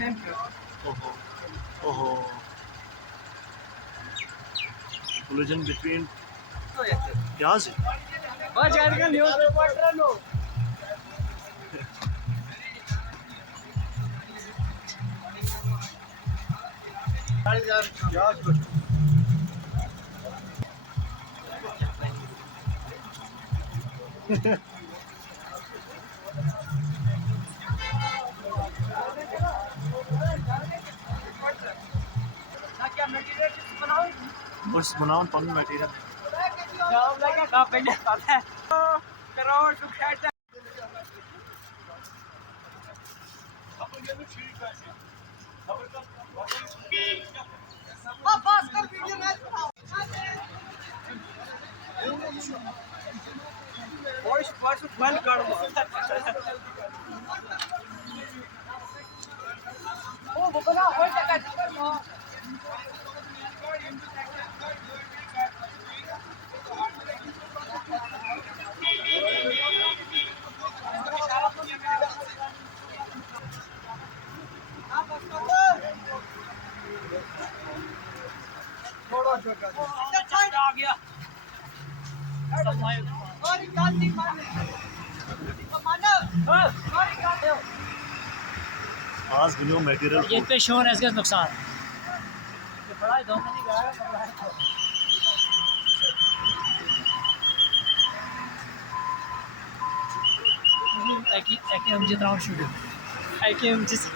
same truck. Oh, oh, collision between क्या से? बस यार का न्यूज़ रिपोर्टर लो ना क्या मटेरियल बनाओ बस बनाओ पन मटेरियल जॉब लगा का पहले पता है करोड़ टू खेट बस कर वीडियो मैच बनाओ वॉइस बंद कर दो ओ वो बना हो जाएगा कर लो थोड़ा छोटा आ गया और निकाल दी माने और निकाल दो आज वीडियो मटेरियल ये पे शोर है इसका नुकसान बड़ा ही दोनों नहीं गया I can just round shoot. I can just.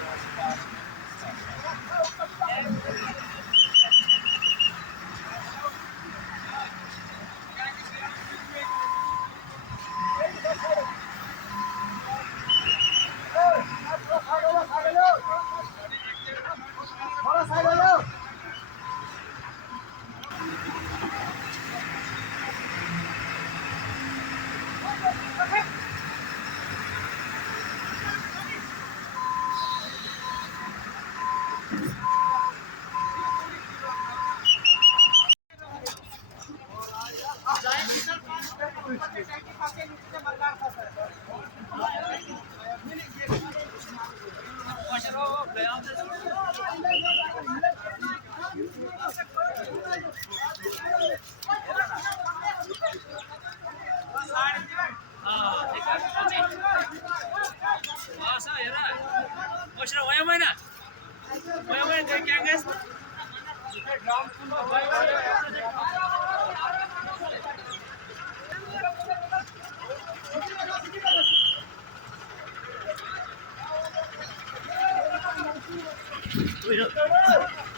Wait up.